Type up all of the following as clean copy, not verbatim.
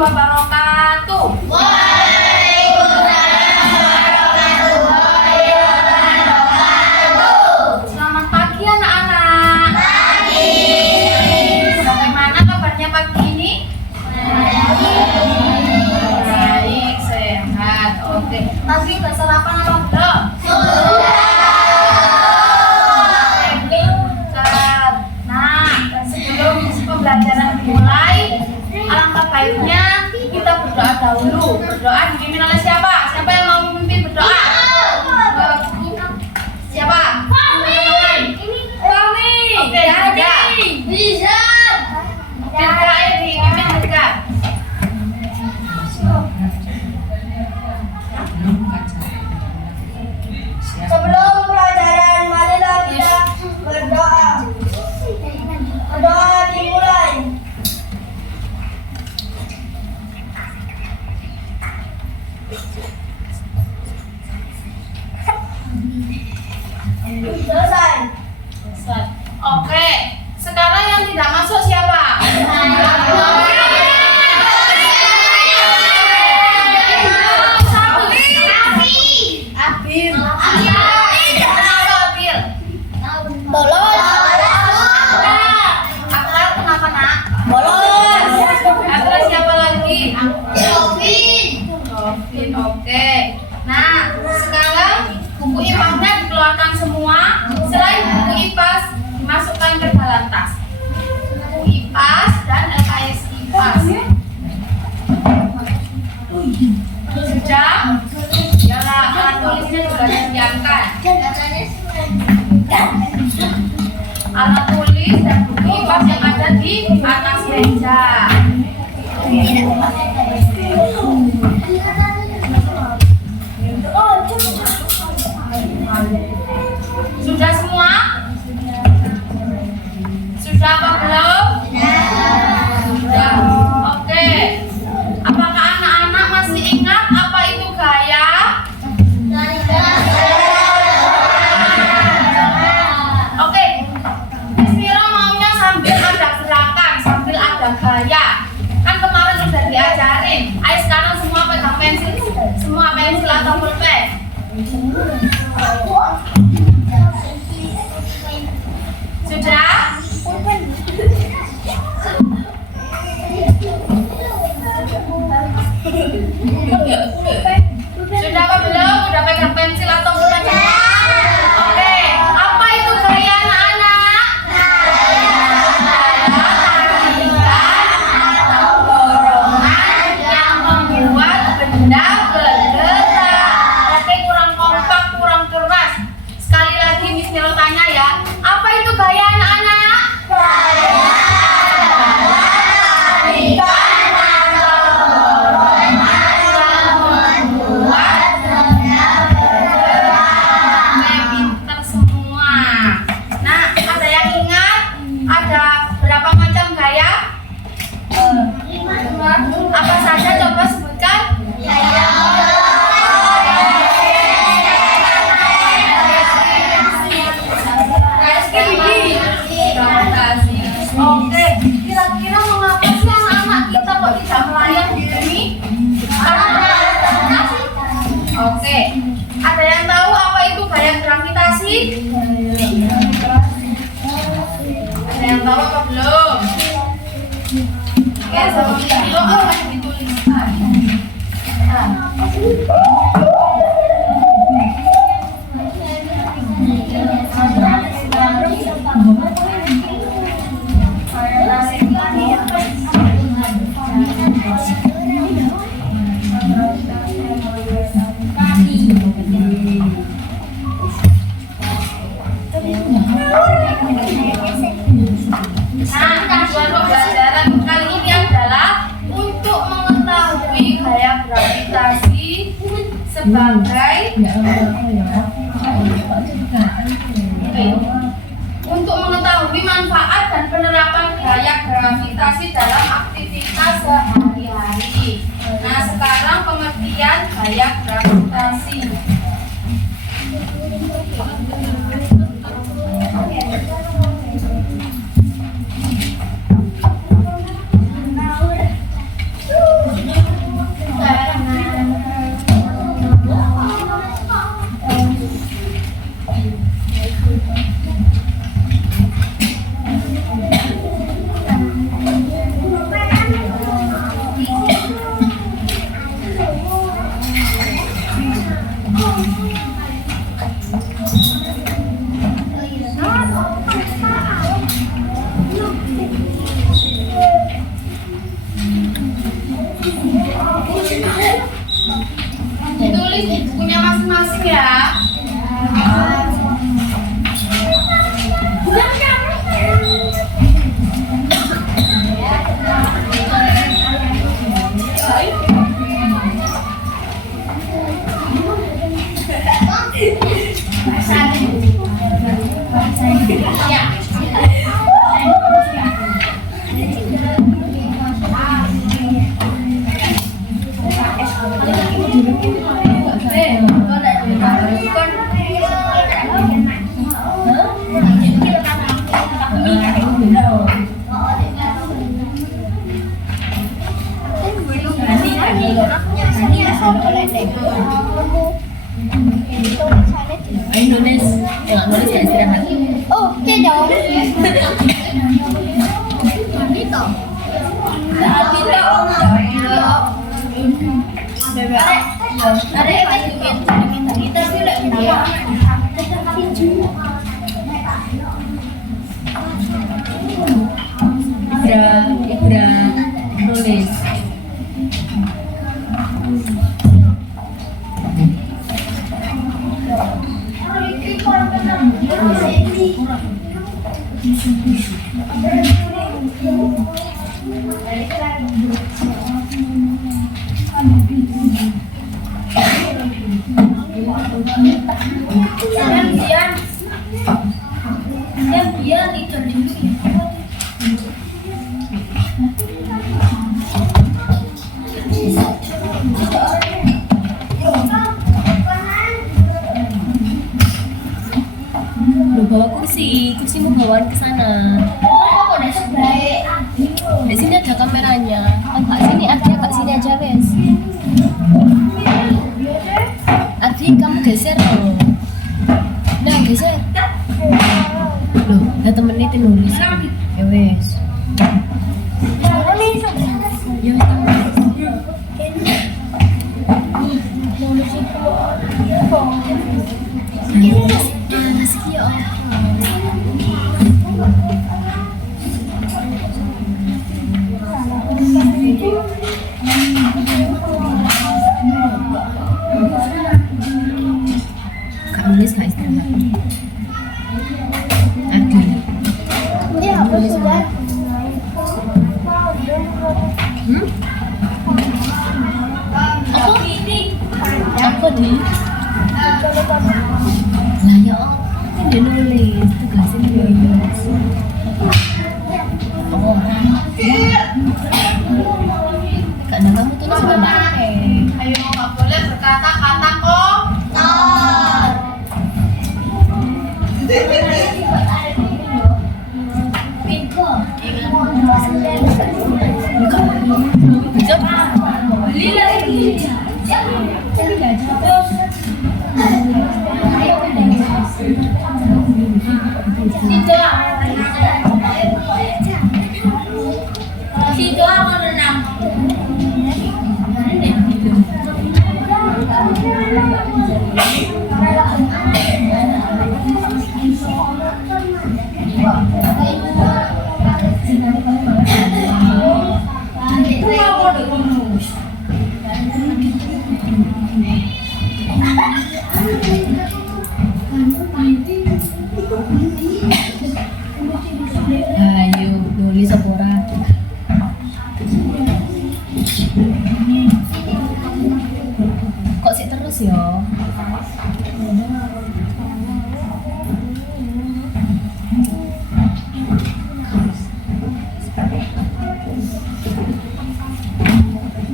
wabarakatuh. Selamat pagi anak-anak. Bagaimana kabarnya pagi ini? Baik, sehat. Oke. Tadi udah sarapan apa belum? Pembelajaran dimulai, alangkah baiknya kita berdoa dahulu. Berdoa dipimpin oleh siapa? Siapa yang mau memimpin berdoa? Siapa? Kami. Oke, jadi bisa. Kita dipimpin juga. Sebelum pelajaran, marilah kita berdoa. Berdoa dimulai. Selesai. Oke, sekarang yang tidak masuk siapa? Abil. Kenapa Abil? Bolos. Akal kenapa nak? Bolos. Terus siapa lagi? Robin. Robin, oke. Nah, sekarang buku IPA-nya dikeluarkan semua. Selain buku IPAS dimasukkan ke dalam tas. Buku IPAS dan LKS IPAS. Sudah? Ya, alat tulisnya juga disediakan. Alat tulis dan buku IPAS yang ada di atas meja. Sudah semua? Sudah apa belum? Sudah. Oke. Apakah anak-anak masih ingat apa itu gaya? Oke. Miss Mira maunya sambil ada gerakan, sambil ada gaya. Kan kemarin sudah diajarin. Ayo sekarang semua pegang pensil, semua pensil atau pulpen. Sudah? Sudah apa belum? Udah pegang pensil atau pulpen semua? Oke. Apa itu gaya anak-anak? Tarikan atau dorongan yang membuat benda bergerak. Oke, kurang kompak, kurang keras. Sekali lagi Miss Nilo tanya ya. Apa itu gaya anak-anak? Pinter semua. Nah, ada yang ingat? Ada berapa macam gaya? Apa saja coba sebutkan? Oke, kira-kira mengapa sih anak-anak kita kok tidak melayang di sini? Oke, ada yang tahu apa itu gaya gravitasi? Ada yang tahu apa belum? Oke, sama video apa dituliskan? Nah, tujuan pembelajaran kali ini adalah untuk mengetahui gaya gravitasi sebagai untuk mengetahui manfaat dan penerapan gaya gravitasi dalam aktivitas sehari-hari. Nah, sekarang pengertian gaya gravitasi. Ditulis di bukunya masing-masing ya. Ayo nulis, nggak nulis ya istirahat. Oh, oke dong. Ibra, nulis. Diam itu Lu bawa kursimu bawaan ke sana. Di sini ada kameranya. Agak sini aja wes. Adi, kamu geser loh. Nah, geser. Loh, ada temennya itu nulis. Ya wes. Ya wes. Rezeki ya Allah. Kak nulis nggak istirahat? Adi. Dia apa sudah? Apa di? Lah ya Allah, kan dia nulis tugasnya nulis. Oh, kadang kamu tulis nggak pakai. Ayo, nggak boleh berkata-kata kok. Situ aku renang. Ayo nulis sepora. Kok sih terus ya?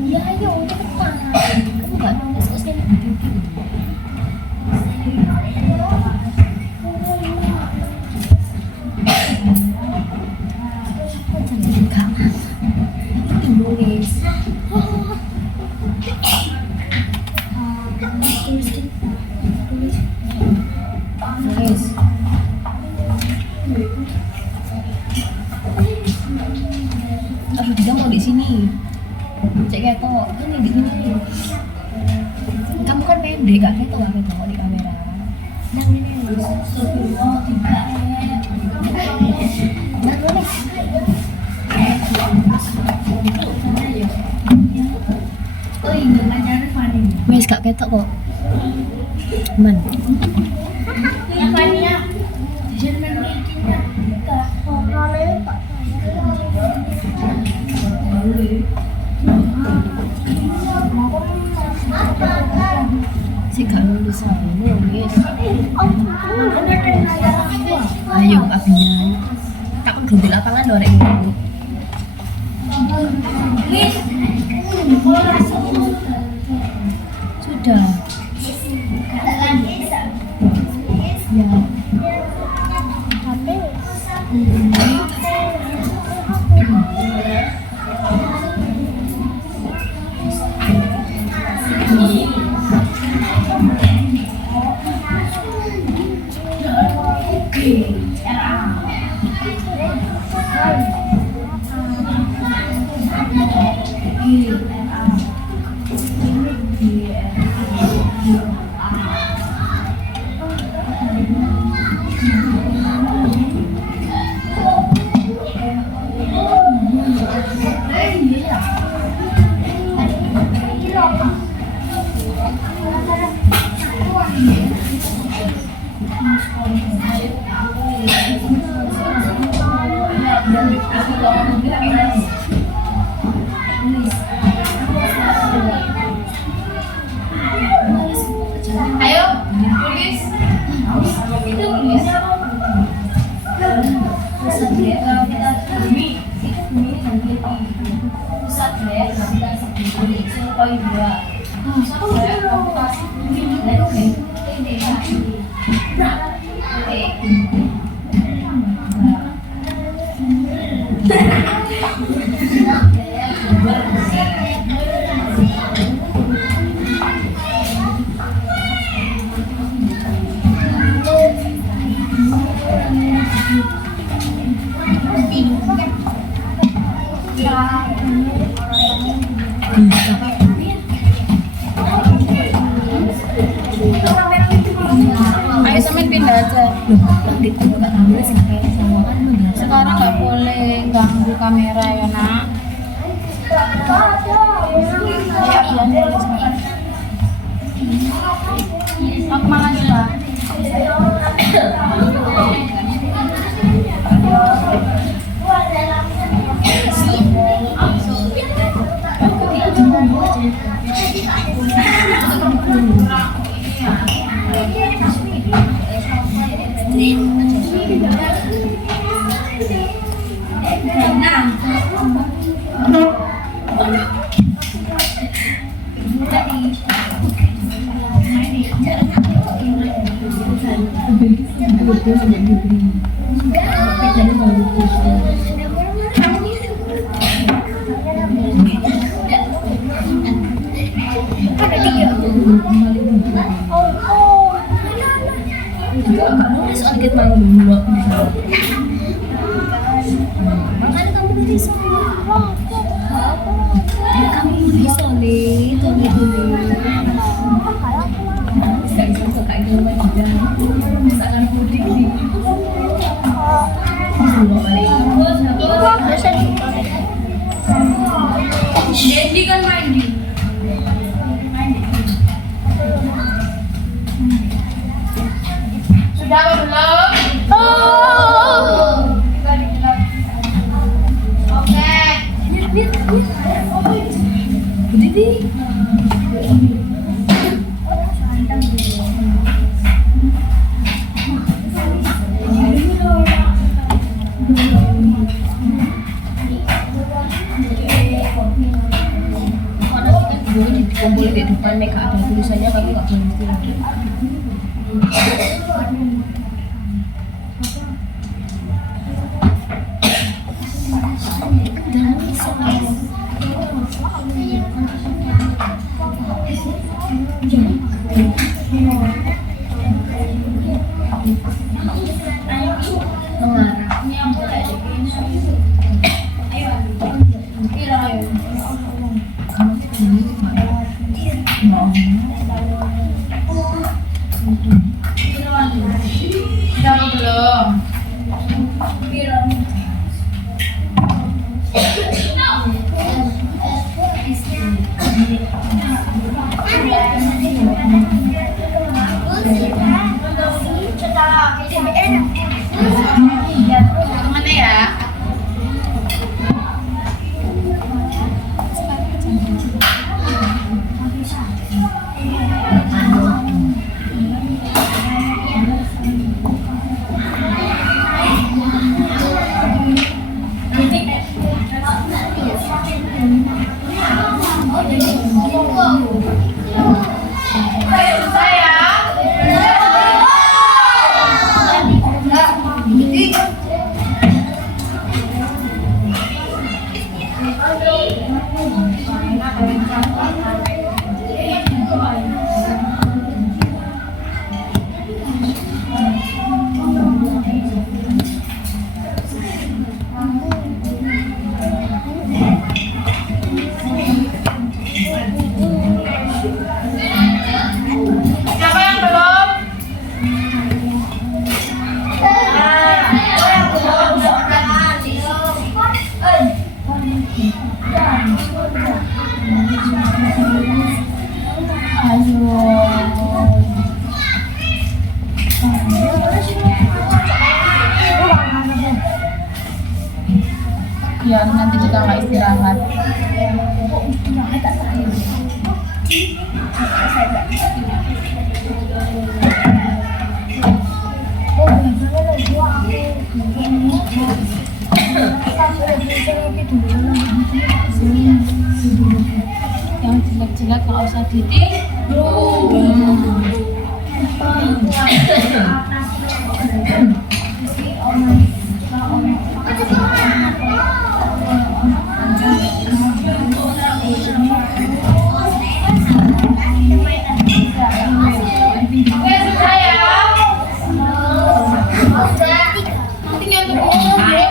Ya ayo cepetan. Kamu nggak nulis terus kan? Jangan nulis. Tulis. ketok di kamera. Nang ini. Astagfirullah, tiba. Nang ini. Oh iya, pacarnya Fani. Wes gak ketok kok. Man. Yang Fani ya. Jangan bikinnya. Si gak lulus nulis. Ayo abian. Tak gembel lapangan lho rek ini. Sudah. Ya. Ayo, tulis. Tulis. Ayo sampean pindah aja. Loh, nanti aku gak tahu sampai sawangan mana. Sekarang nggak boleh ganggu kamera ya nak. Ya, mau kemana juga? Sakit malu dulu aku bisa. Makanya kamu tulis semua. Ya kamu tulis nih, tulis. Gak bisa suka itu aja. Misalkan puding sih. Jadi kan main di. Sudah apa belum? Oke. Berdiri. Dikumpulin di depan mereka ada tulisannya kamu nggak boleh istirahat. Udah apa belum? Mana ya? Siapa yang belum? Ya nanti kita nggak istirahat. Yang jelek-jelek nggak usah ditiru. Oke, sudah ya. Tinggal tunggu. Oke.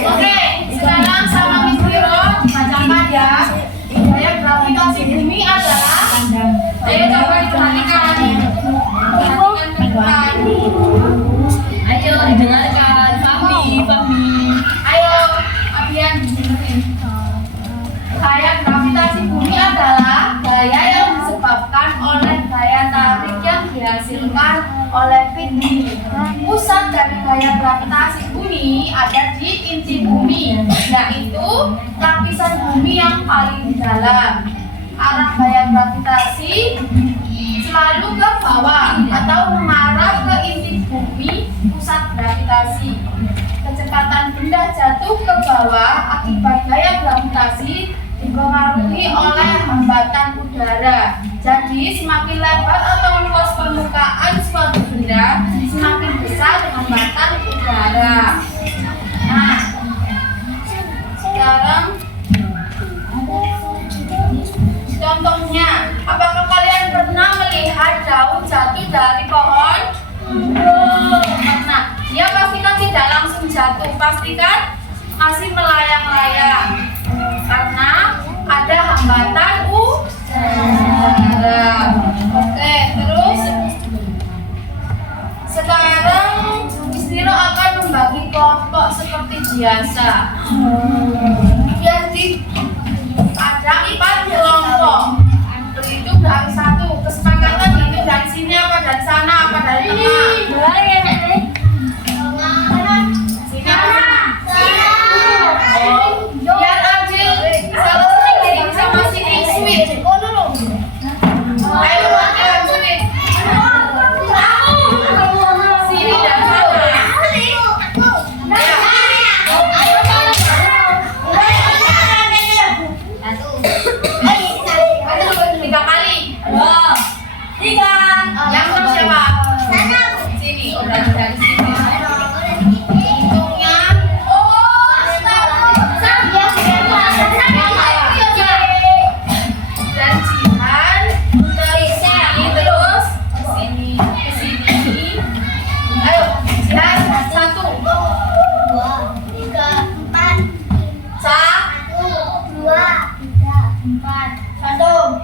Oke, sekarang sama Miss Viro bacakan ya. Gaya gravitasi bumi adalah. Ayo coba diperhatikan. Perhatikan ke depan. Ayo didengarkan, Fahmi. Ayo, Abian dengerin. Gaya gravitasi bumi adalah gaya yang disebabkan oleh gaya tarik yang dihasilkan oleh bumi. Pusat dari gaya gravitasi bumi ada di inti bumi, yaitu lapisan bumi yang paling di dalam. Arah gaya gravitasi selalu ke bawah atau mengarah ke inti bumi, pusat gravitasi. Kecepatan benda jatuh ke bawah akibat gaya gravitasi dipengaruhi oleh hambatan udara. Jadi semakin lebar atau luas permukaan suatu benda, semakin besar hambatan udara. Nah, sekarang contohnya, apakah kalian pernah melihat daun jatuh dari pohon? Pernah. Dia pastikan tidak langsung jatuh, pastikan masih melayang-layang karena ada hambatan udara. Oke, terus sekarang Istiro akan membagi kelompok seperti biasa. Jadi ada 4 kelompok. Itu dari 1. Kesepakatan itu dari sini apa dari sana apa dari tengah? Sini apa? Biar Adil selesai sama sini sweet. Ayo Adil sweet. Sini dan sana. Tiga kali. 3. Yang menang siapa?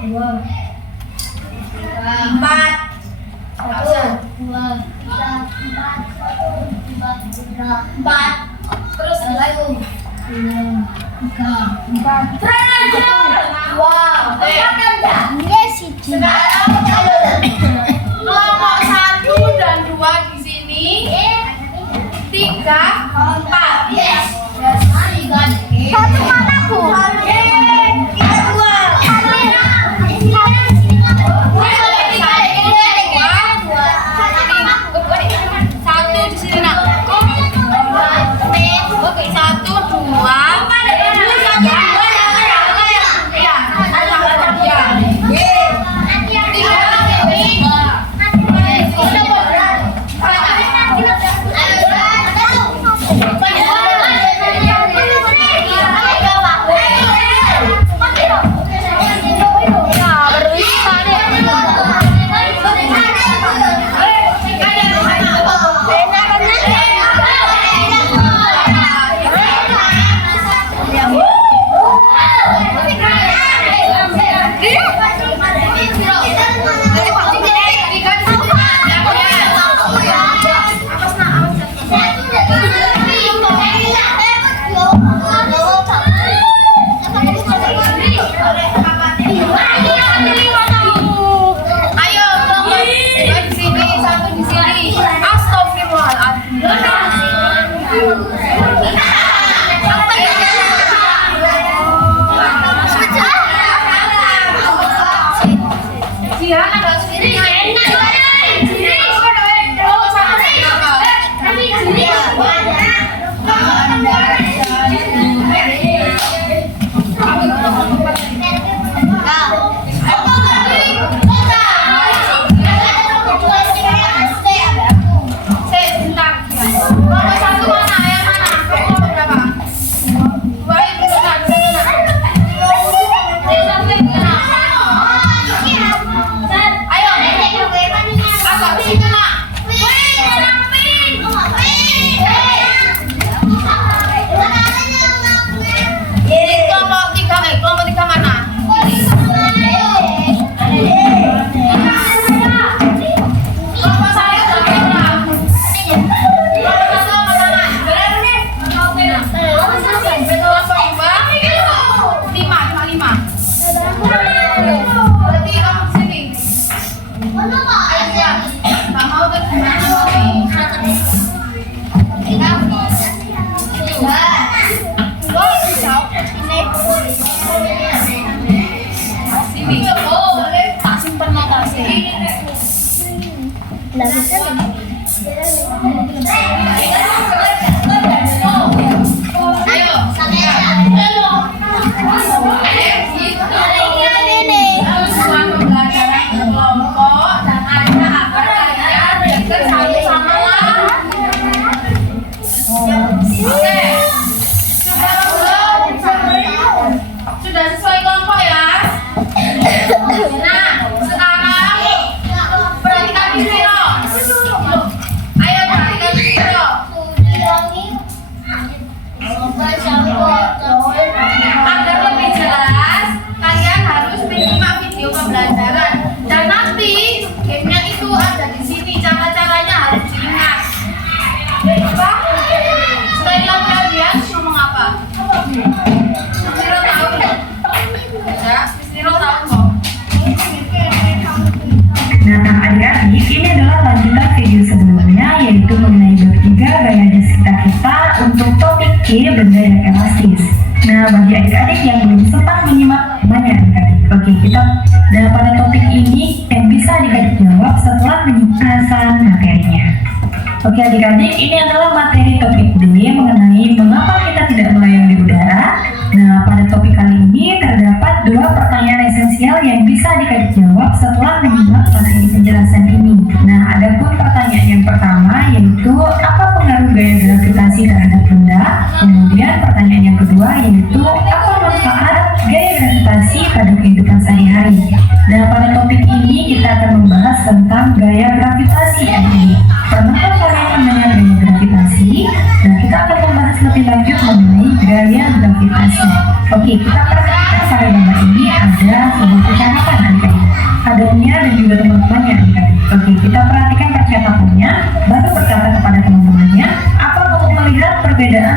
Dua. Empat. Satu. Dua. Tiga. Empat. Satu. Dua. Tiga. Empat. Terus Satu. Dua. Tiga. Empat. Wow. Sekarang kelompok 1 dan 2 di sini. 3, 4. Yes. Satu mana, Bu? Kita dua. Satu di sini nak. Oke, 1, 2. Sudah sesuai kelompok ya. Nah, sekarang perhatikan di sini. Ayo perhatikan di sini. Agar lebih jelas, kalian harus menyimak video pembelajaran. Dan nanti gamenya itu ada di sini. Cara-caranya harus diingat. Apa? Setelah kalian ngomong apa? Misiro tahu nggak? Ya, Misiro tahu nggak? Nah, adik-adik, ini adalah lanjutan video sebelumnya, yaitu mengenai bab 3 gaya dasar kita untuk topik C, benda yang elastis. Nah, bagi adik-adik yang belum sempat menyimak, banyak adik-adik. Oke, kita pada topik ini yang bisa adik-adik jawab setelah menyimak materinya. Oke adik-adik, ini adalah materi topik D mengenai mengapa kita tidak melayang di udara. Nah, pada topik kali ini terdapat 2 pertanyaan esensial yang bisa adik-adik jawab setelah menyimak materi penjelasan ini. Nah, adapun pertanyaan yang pertama yaitu apa pengaruh gaya gravitasi terhadap benda? Kemudian pertanyaan yang kedua yaitu apa manfaat gaya gravitasi pada kehidupan sehari-hari. Nah, pada topik ini kita akan membahas tentang gaya gravitasi adik-adik. Pernahkah kalian mendengar gaya gravitasi? Dan kita akan membahas lebih lanjut mengenai gaya gravitasi. Oke, kita perhatikan pada gambar ini ada sebuah kecamatan.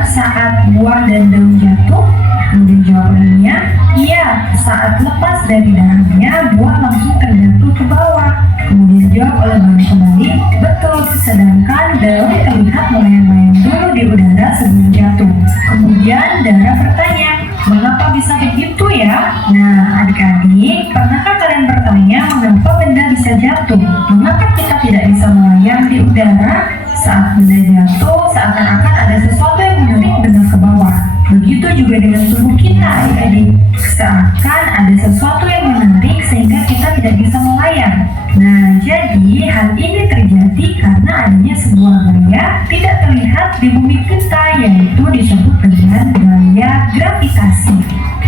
saat buah dan daun jatuh? Kemudian jawabannya, iya, saat lepas dari dahannya, buah langsung terjatuh ke bawah. Kemudian jawab oleh Bang kembali, betul, sedangkan daun terlihat melayang-layang dulu di udara sebelum jatuh. Kemudian Dara bertanya, mengapa bisa begitu ya? Nah, adik-adik, pernahkah kalian bertanya mengapa benda bisa jatuh? Mengapa kita tidak bisa melayang di udara? Saat benda jatuh, seakan-akan ada sesuatu yang menarik benda ke bawah. Begitu juga dengan tubuh kita, adik-adik. Seakan ada sesuatu yang menarik sehingga kita tidak bisa melayang. Nah, jadi hal ini terjadi karena adanya sebuah gaya tidak terlihat di bumi kita, yaitu disebut dengan gaya gravitasi.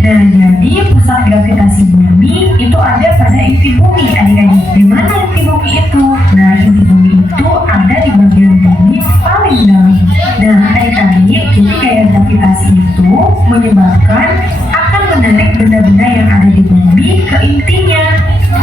Nah, jadi pusat gravitasi bumi itu ada pada inti bumi, adik-adik. Di mana inti bumi itu? Nah, inti bumi itu ada di bagian bumi paling dalam. Nah, adik-adik, jadi gaya gravitasi itu menyebabkan akan menarik benda-benda yang ada di bumi ke intinya.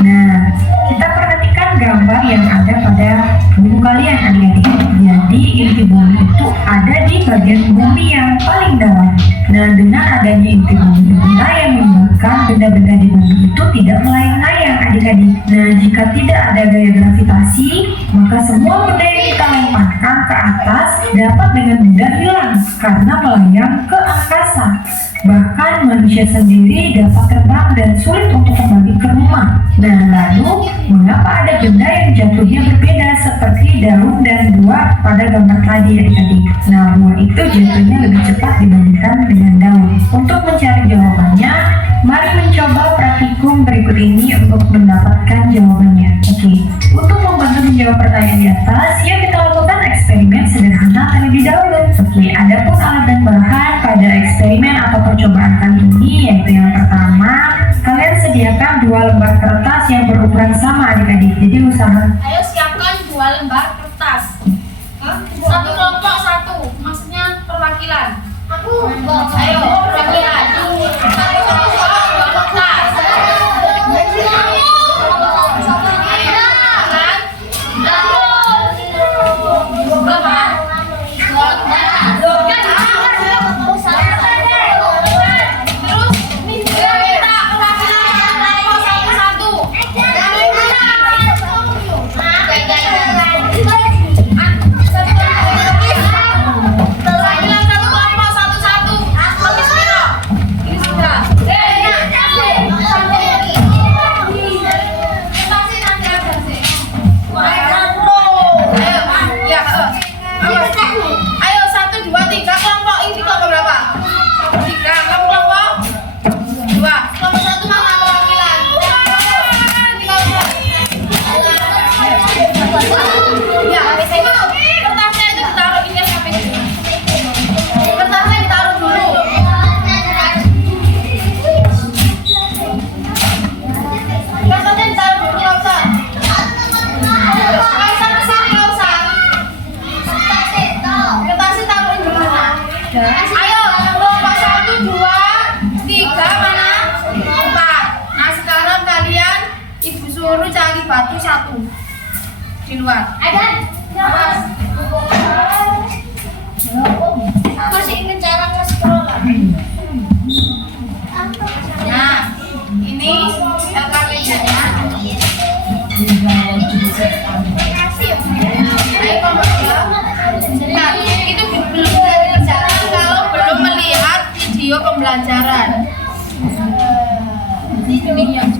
Nah, kita perhatikan gambar yang ada pada buku kalian, adik-adik. Jadi inti bumi itu ada di bagian bumi yang paling dalam. Nah, dengan adanya inti bumi inilah yang menyebabkan benda-benda di bumi itu tidak melayang-layang, adik-adik. Nah, jika tidak ada gaya gravitasi, maka semua benda yang kita lemparkan ke atas dapat dengan mudah hilang karena melayang ke angkasa. Bahkan manusia sendiri dapat terbang dan sulit untuk kembali ke rumah. Nah, lalu mengapa ada benda yang jatuhnya berbeda seperti daun dan buah pada gambar tadi, adik-adik? Nah, buah itu jatuhnya lebih cepat dibandingkan dengan daun. Untuk mencari jawabannya, mari mencoba praktikum berikut ini untuk mendapatkan jawabannya. Oke, untuk membantu menjawab pertanyaan di atas, yuk kita lakukan eksperimen sederhana terlebih dahulu. Oke, adapun alat dan bahan pada eksperimen atau percobaan kali ini, yaitu yang pertama, kalian sediakan 2 lembar kertas yang berukuran sama, adik-adik. Jadi usaha. Ayo siapkan 2 lembar kertas. Satu kelompok satu, maksudnya perwakilan. Ayo perwakilan. Satu kelompok 2 kertas. Ayo, kelompok 1, 2, 3, mana? 4. Nah, sekarang kalian ibu suruh cari batu 1 di luar. Ada. Awas. Masih ingin cara nge-scroll. Nah, ini LKP-nya. Ayo kelompok 2. Nah, itu belum bisa dikerjakan kalau belum melihat video pembelajaran. Ini yang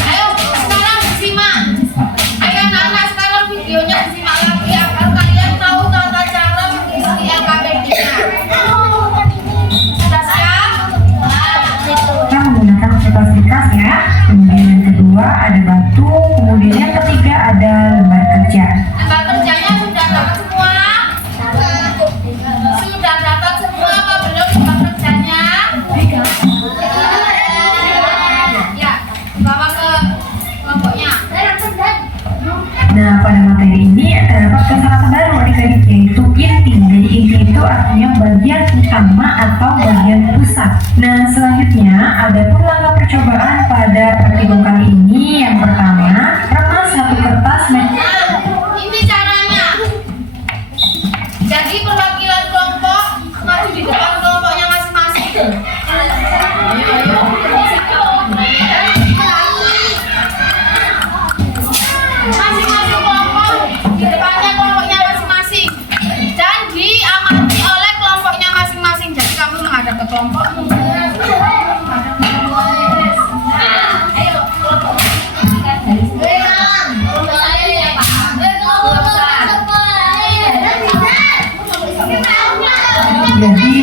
ayo sekarang bersimak. Ayo anak-anak sekarang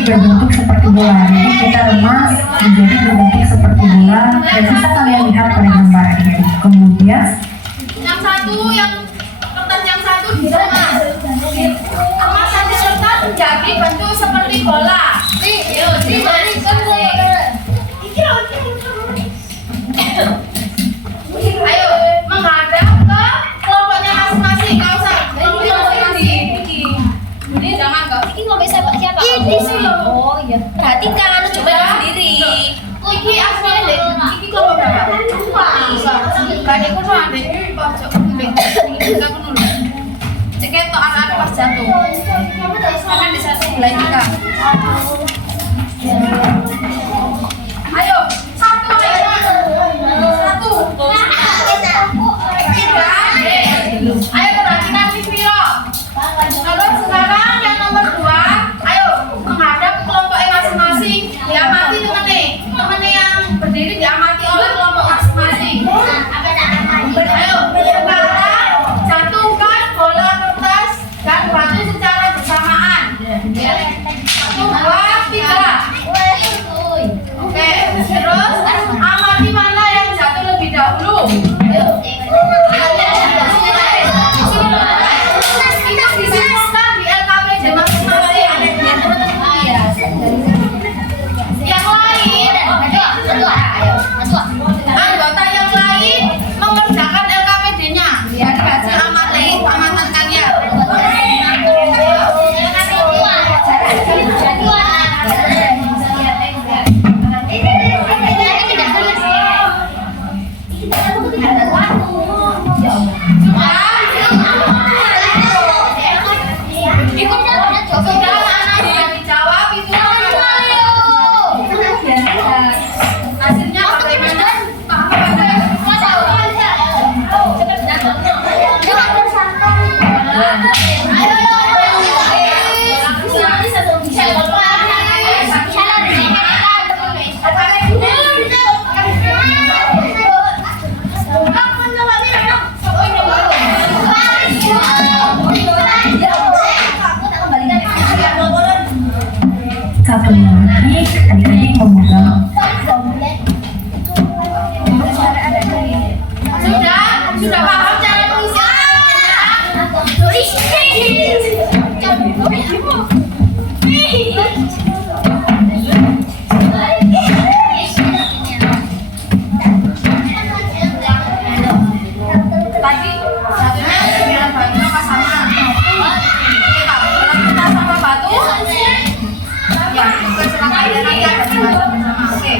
berbentuk seperti bola. Jadi kita remas menjadi berbentuk seperti bola dan bisa kalian lihat pada gambar ini. Kemudian Yang satu, yang kertas yang satu dikemas. Kemas satu kertas menjadi bentuk seperti bola. Ayo menghadap ke kelompoknya masing-masing. Kau usah kelompoknya masing-masing. Ini jangan kau. Ini mau bisa siapa? Ini sih loh. Oh iya. Perhatikan, coba lihat sendiri. Iki aslinya deh. Iki kelompok berapa? Badai kuno ada pojok kuning. Kita kuno. Ceket to anak-anak pas jatuh. Karena di satu sebelah kita. Ayo, satu ayo. Satu. Ayo perhatikan Miss Miro. Terus sekarang yang nomor 2, ayo menghadap kelompok masing-masing. Diamati temennya yang berdiri diamati oleh kelompok masing-masing. Ayo sekarang jatuhkan bola kertas dan batu secara bersamaan. 1, 2, 3. Oke, terus amati mana yang jatuh lebih dahulu. Itu disimpulkan di LKPD masing-masing. Yang lain, anggota yang lain mengerjakan LKPD-nya. Ya, dikasih amatan kalian. Sudah anak yang dijawab itu hasilnya bagaimana? satu lagi adik-adik memegang Sudah paham cara tadi satunya bilang batu apa sama? Kalau kita sama batu, ya silakan nanti ada bersama. Oke.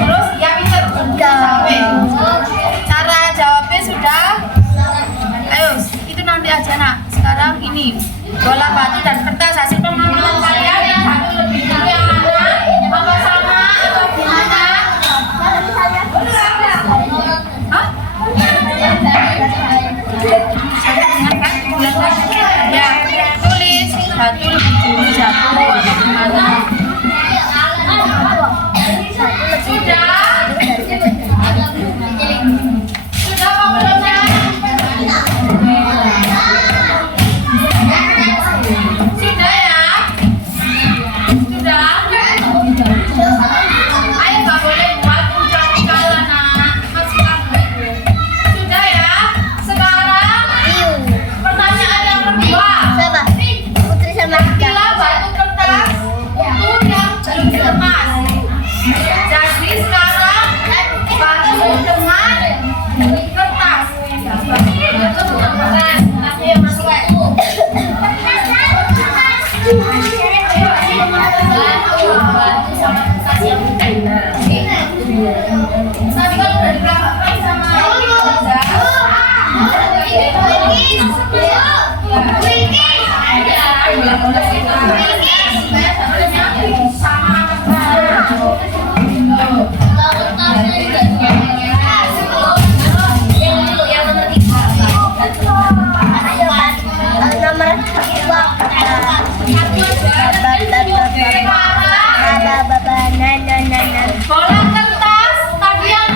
Terus ya pintar sampai. Cara jawabnya sudah. Ayo, itu nanti aja nak. Sekarang ini bola batu dan kertas hasil pengamalan kalian yang satu lebih dulu yang mana? Apa sama atau gimana? Hah? Ya, tulis satu lebih dulu jatuh gimana? Sudah mau belum ya? Sudah ya? Sudah? Ayo nggak boleh buat ucap-ucapan nak. Masih lama. Sudah ya? Sekarang pertanyaan yang kedua. Bila batu kertas untuk yang belum dikemas. Jadi sekarang batu dengan kertas. Ayo masuk. Tadi kan udah digambarkan sama bola kertas tadi yang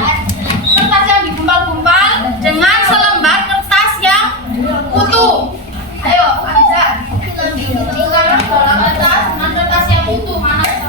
kertas yang digumpal-gumpal dengan selembar kertas yang utuh. Ayo, Anza. Sekarang bola kertas dengan kertas yang utuh mana?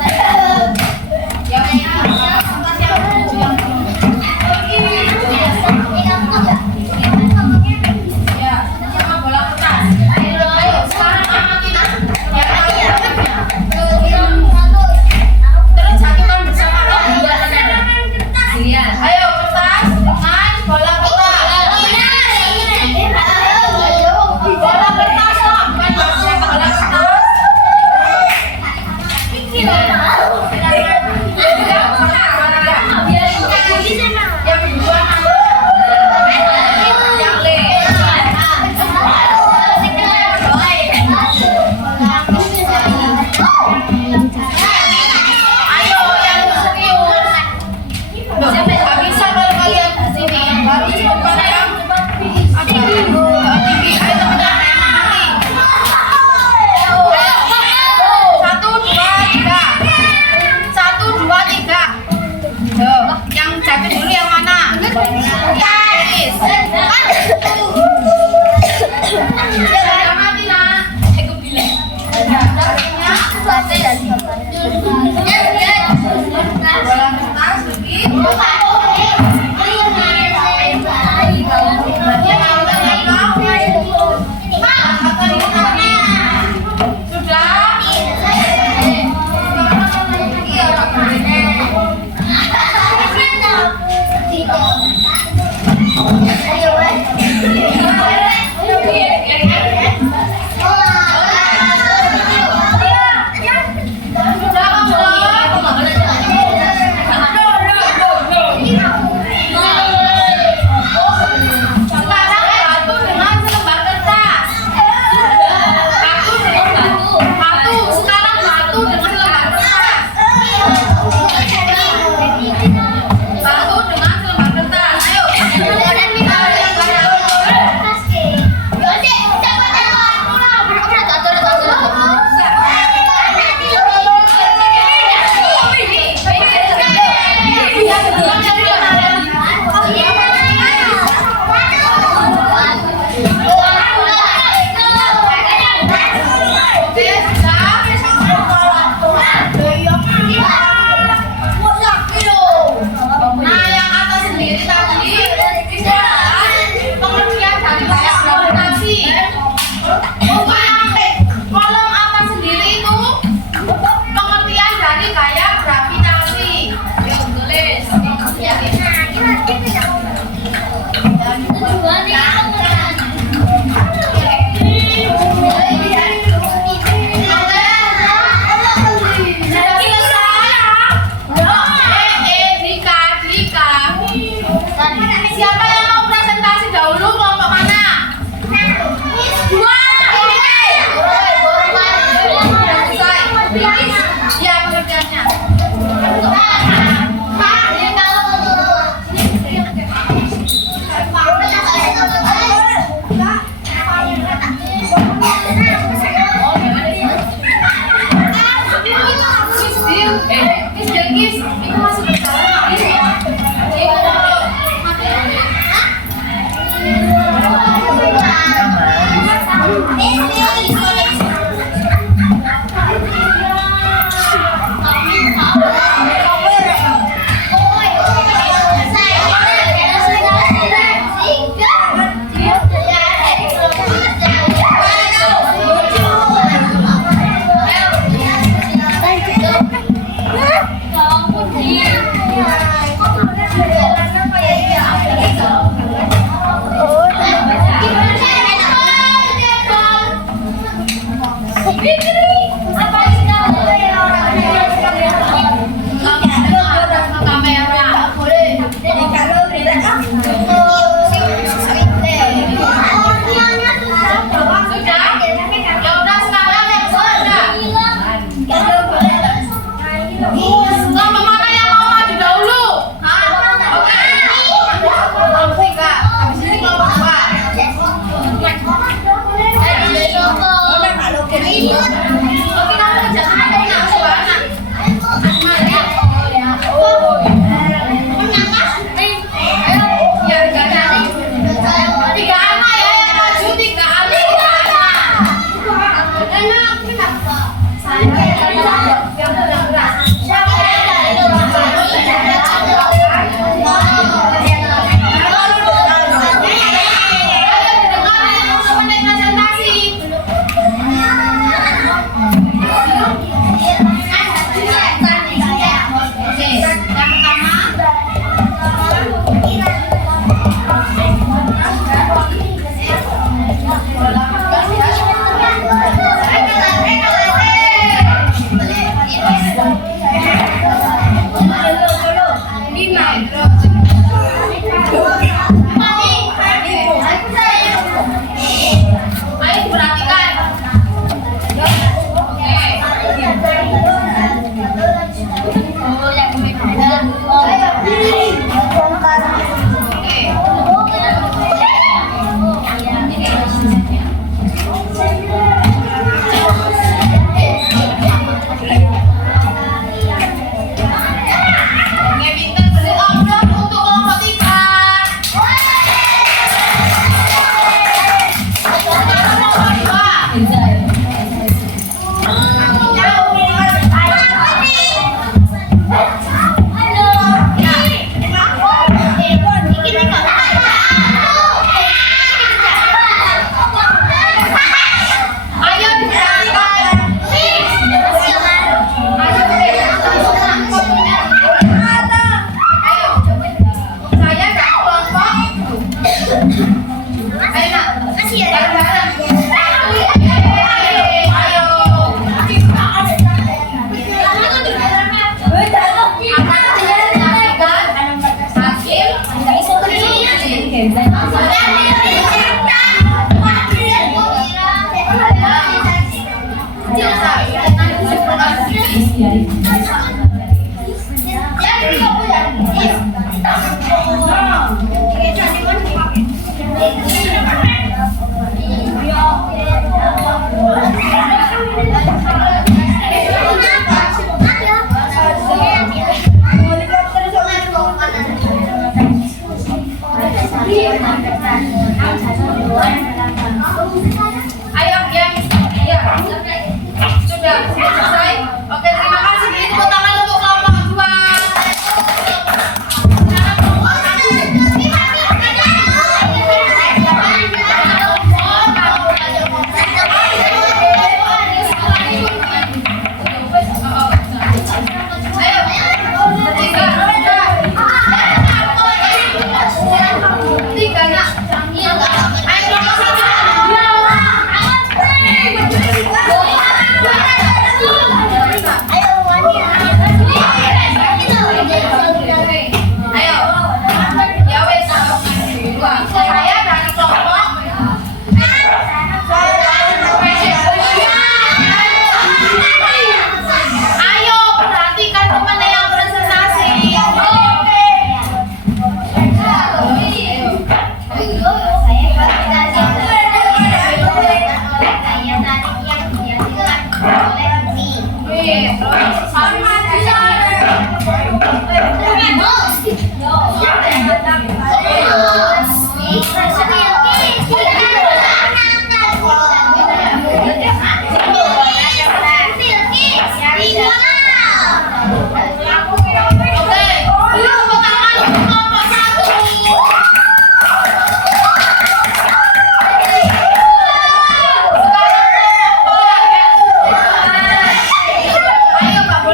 Apa sih kamu orang Kamera. boleh. Jadi kalau beda Sudah? Ya udah sekarang yang sudah. Sama mana yang mau maju dahulu? Hah? Oke. Kelompok 3. Habis ini kelompok 2. Oke, kamu jangan ada yang suara. Ya, jangan. 3 anak ya yang maju, 3 anak, 3 Ayo perhatikan. Ngebinter beri amplop untuk kelompok 3. Sekarang kelompok 2. Ayo diperhatikan. Ayo, saya dan kelompok. Ayo nak, bareng-bareng. Ayo. Akan dipresentasikan hasil Ayo, ya. Ya. Sudah selesai. Oke, terima kasih. Beri tepuk tangan untuk kelompok 2. Ayo,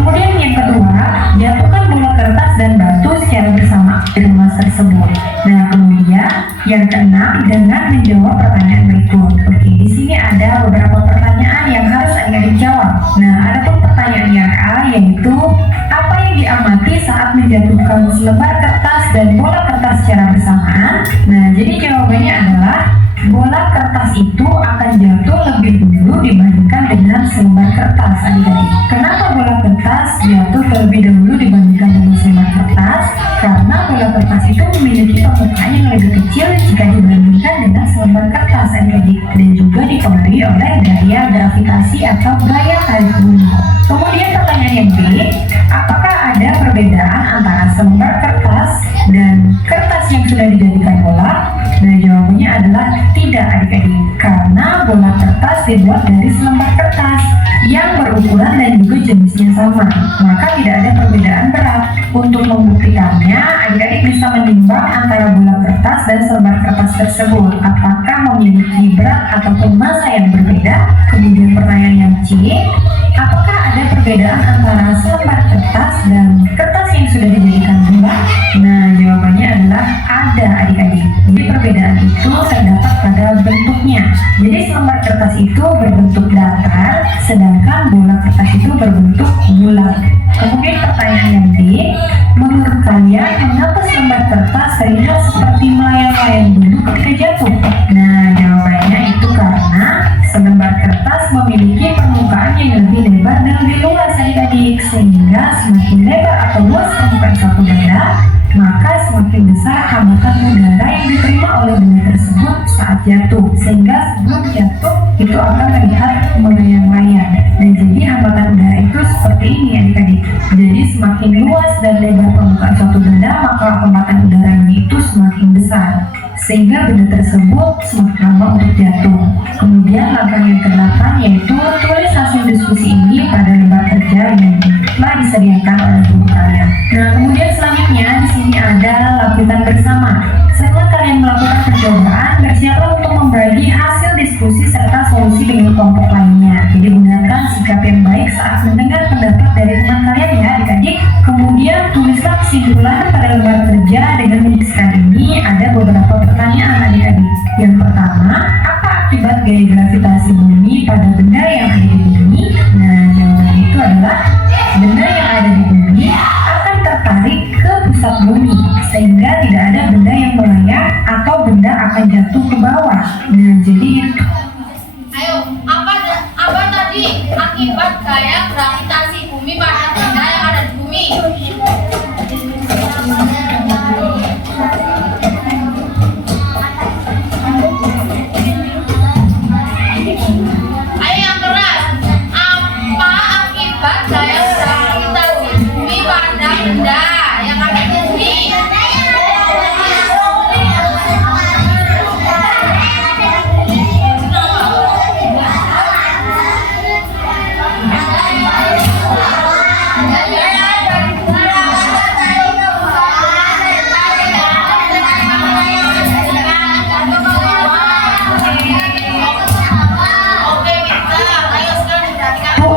Kemudian yang kedua, jatuhkan bola kertas dan batu secara bersama di rumah tersebut. Nah, kemudian yang keenam, dengan menjawab pertanyaan berikut. Oke, di sini ada beberapa pertanyaan yang harus adik-adik jawab. Nah, ada pun pertanyaan yang A, yaitu apa yang diamati saat menjatuhkan selembar kertas dan bola kertas secara bersamaan? Nah, jadi jawabannya adalah bola kertas itu akan jatuh lebih dulu dibandingkan dengan selembar kertas, adik-adik. Kenapa bola kertas jatuh terlebih dahulu dibandingkan dengan selembar kertas? Karena bola kertas itu memiliki permukaan yang lebih kecil jika dibandingkan dengan selembar kertas, adik-adik, dan juga dipengaruhi oleh gaya gravitasi atau gaya tarik bumi. Kemudian pertanyaan yang B, apakah ada perbedaan antara selembar kertas dan kertas yang sudah dijadikan bola? Nah, jawabannya adalah tidak, adik-adik, karena bola kertas dibuat dari selembar kertas yang berukuran dan juga jenisnya sama, maka tidak ada perbedaan berat. Untuk membuktikannya, adik-adik bisa menimbang antara bola kertas dan selembar kertas tersebut, apakah memiliki berat ataupun massa yang berbeda. Kemudian pertanyaan yang C, apakah ada perbedaan antara selembar kertas dan kertas yang sudah dijadikan bola? Nah, jawabannya adalah ada, adik-adik. Jadi perbedaan itu terdapat pada bentuknya. Jadi selembar kertas itu berbentuk datar, sedangkan bola kertas itu berbentuk bulat. Kemudian pertanyaan yang D, menurut kalian mengapa selembar kertas terlihat seperti melayang-layang dulu ketika jatuh? Nah, jawabannya itu karena selembar kertas memiliki permukaan yang lebih lebar dan lebih luas, adik-adik, sehingga semakin lebar atau luas permukaan suatu benda, maka semakin besar hambatan udara yang diterima oleh benda tersebut saat jatuh, sehingga sebelum jatuh itu akan terlihat melayang-layang. Dan jadi hambatan udara itu seperti ini, adik-adik. Jadi semakin luas dan lebar permukaan suatu benda, maka hambatan udaranya itu semakin besar, sehingga benda tersebut semakin lama untuk jatuh. Kemudian langkah yang ke-8, yaitu tulis hasil diskusi ini pada lembar kerja yang telah disediakan oleh guru kalian. Nah, kemudian selanjutnya di sini ada lakukan bersama. Setelah kalian melakukan percobaan, bersiaplah untuk membagi hasil diskusi serta solusi dengan kelompok lainnya. Jadi gunakan sikap yang baik saat mendengar pendapat dari teman kalian ya, adik-adik. Kemudian tulislah kesimpulan pada lembar kerja dengan menuliskan ini. Ada beberapa pertanyaan, adik-adik. Yang pertama, apa akibat gaya gravitasi bumi pada benda yang ada di bumi? Nah, jawabannya itu adalah benda yang ada di bumi akan tertarik ke pusat bumi, sehingga tidak ada benda yang melayang atau benda akan jatuh ke bawah. Nah, jadi itu. Ayo, apa tadi akibat gaya gravitasi bumi pada benda yang ada di bumi? Ayo yang keras. Apa akibat gaya gravitasi bumi pada benda yang ada di bumi?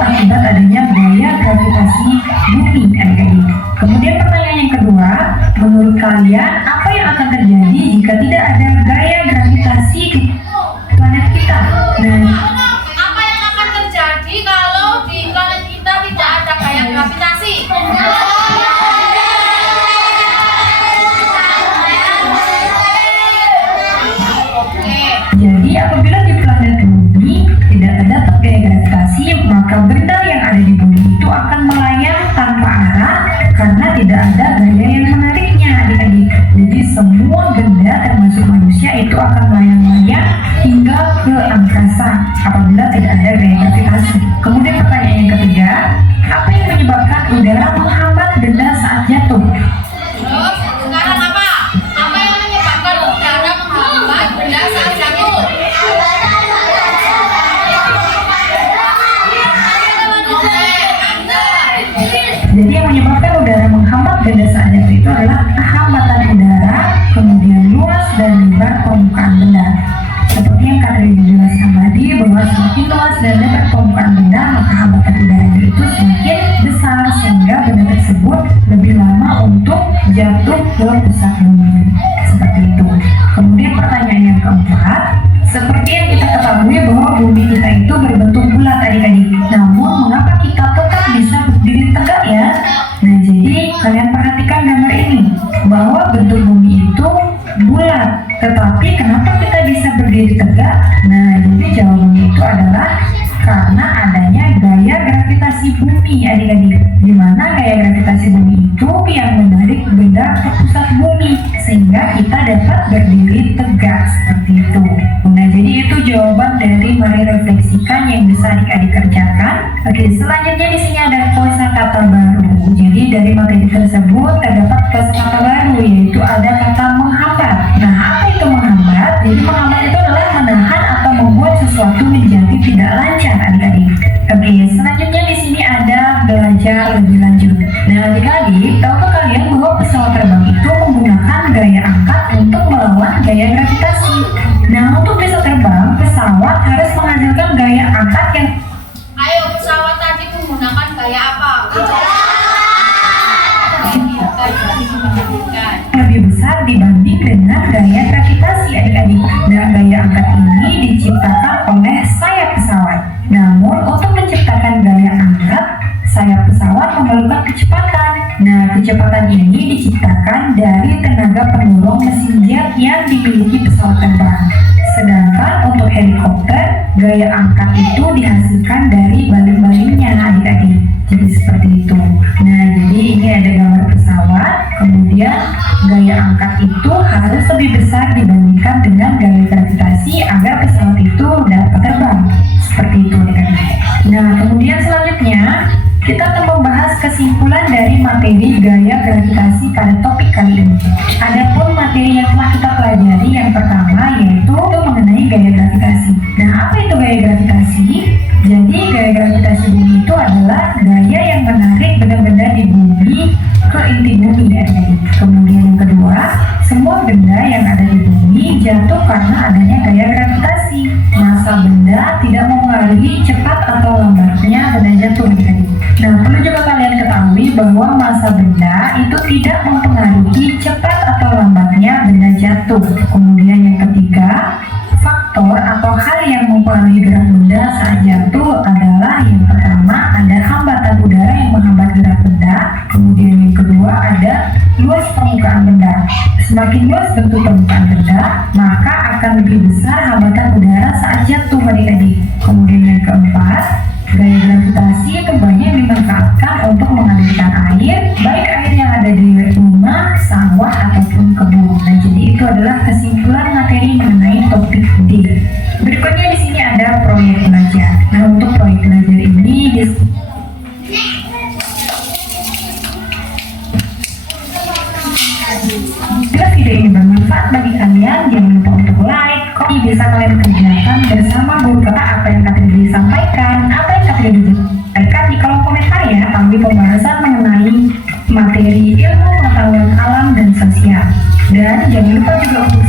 Akibat adanya gaya gravitasi bumi, adik-adik. Kemudian pertanyaan yang kedua, menurut kalian apa yang akan terjadi jika tidak ada gaya gravitasi di planet kita? Nah, Apa yang akan terjadi kalau di planet kita tidak ada gaya gravitasi? jadi apabila di planet bumi tidak ada gaya gravitasi, maka benda yang ada di bumi itu akan melayang tanpa arah karena tidak ada gaya yang menariknya, adik-adik. Jadi semua benda termasuk manusia itu akan melayang-layang hingga ke angkasa apabila tidak ada gaya gravitasi. Kemudian pertanyaan yang ketiga, apa yang menyebabkan udara menghambat benda saat jatuh? Terus sekarang apa? Apa yang menyebabkan udara menghambat benda saat jatuh? Jadi yang menyebabkan udara menghambat benda saat jatuh itu adalah hambatan udara, kemudian luas dan lebar permukaan benda. Seperti yang Kak Riri jelaskan tadi, bahwa semakin luas dan lebar permukaan benda, maka hambatan udaranya itu semakin besar, jatuh ke pusat bumi. Seperti itu. Kemudian pertanyaan yang keempat, seperti yang kita ketahui bahwa bumi kita itu berbentuk bulat adik-adik. Namun mengapa kita tetap bisa berdiri tegak ya? Nah jadi kalian perhatikan gambar ini, bahwa bentuk bumi itu bulat. Tetapi kenapa kita bisa berdiri tegak? Nah jadi jawabannya itu adalah karena adanya gaya gravitasi bumi adik-adik, di mana gaya gravitasi bumi itu yang menarik benda ke pusat bumi sehingga kita dapat berdiri tegak seperti itu. Nah jadi itu jawaban dari mari refleksikan yang bisa adik-adik kerjakan. Oke, selanjutnya di sini ada kosakata baru. Jadi dari materi tersebut terdapat kosakata baru, yaitu ada kata menghambat. Nah apa itu menghambat? Jadi menghambat itu adalah menahan atau membuat sesuatu menjadi tidak lancar adik-adik. Oke, selanjutnya di sini ada belajar lebih lanjut. Nah adik-adik, tahukah kalian bahwa pesawat terbang itu menggunakan gaya angkat untuk melawan gaya gravitasi? Nah untuk bisa terbang, pesawat harus menghasilkan gaya angkat yang Ayo, pesawat tadi menggunakan gaya apa? lebih besar dibanding dengan gaya gravitasi adik-adik. Nah gaya angkat ini diciptakan oleh sayap pesawat. Namun untuk menciptakan gaya angkat, sayap pesawat memerlukan kecepatan. Nah kecepatan ini diciptakan dari tenaga pendorong mesin jet yang dimiliki pesawat terbang. Sedangkan untuk helikopter, gaya angkat itu dihasilkan dari baling-balingnya adik-adik. Jadi seperti itu. Nah jadi ini ada gambar pesawat, kemudian gaya angkat itu harus lebih besar dibandingkan dengan gaya gravitasi agar pesawat itu dapat terbang. Seperti itu adik-adik. Nah kemudian selanjutnya kita akan membahas kesimpulan dari materi gaya gravitasi pada topik kali ini. Adapun materi yang telah kita pelajari yang pertama yaitu mengenai gaya gravitasi. Nah apa itu gaya gravitasi? Jadi gaya gravitasi bumi itu adalah gaya yang menarik benda-benda di bumi ke inti bumi ya. Kemudian yang kedua, semua benda yang ada di bumi jatuh karena adanya gaya gravitasi. Massa benda tidak mempengaruhi cepat atau lambatnya benda jatuh adik-adik. Nah perlu juga kalian ketahui bahwa massa benda itu tidak mempengaruhi cepat atau lambatnya benda jatuh. Kemudian yang ketiga, faktor atau hal yang mempengaruhi gerak benda saat jatuh adalah yang pertama ada hambatan udara yang menghambat gerak benda. Kemudian yang kedua ada luas permukaan benda. Semakin luas bentuk permukaan benda, maka akan lebih besar hambatan udara saat jatuh adik-adik. Kemudian yang keempat, gaya gravitasi kebanyakan dimanfaatkan untuk mengalirkan air, baik air yang ada di rumah, sawah ataupun kebun. Nah, jadi itu adalah kesimpulan materi mengenai topik D. Berikutnya di sini ada proyek belajar. Nah, untuk proyek belajar ini jika video ini bermanfaat bagi kalian, jangan lupa untuk like, komen, bisa kalian kerjakan bersama guru kakak apa yang Kak Fitri sampaikan, apa yang Kak Fitri sampaikan di kolom komentar ya, kami pembahasan mengenai materi ilmu pengetahuan alam dan sosial. Dan jangan lupa juga untuk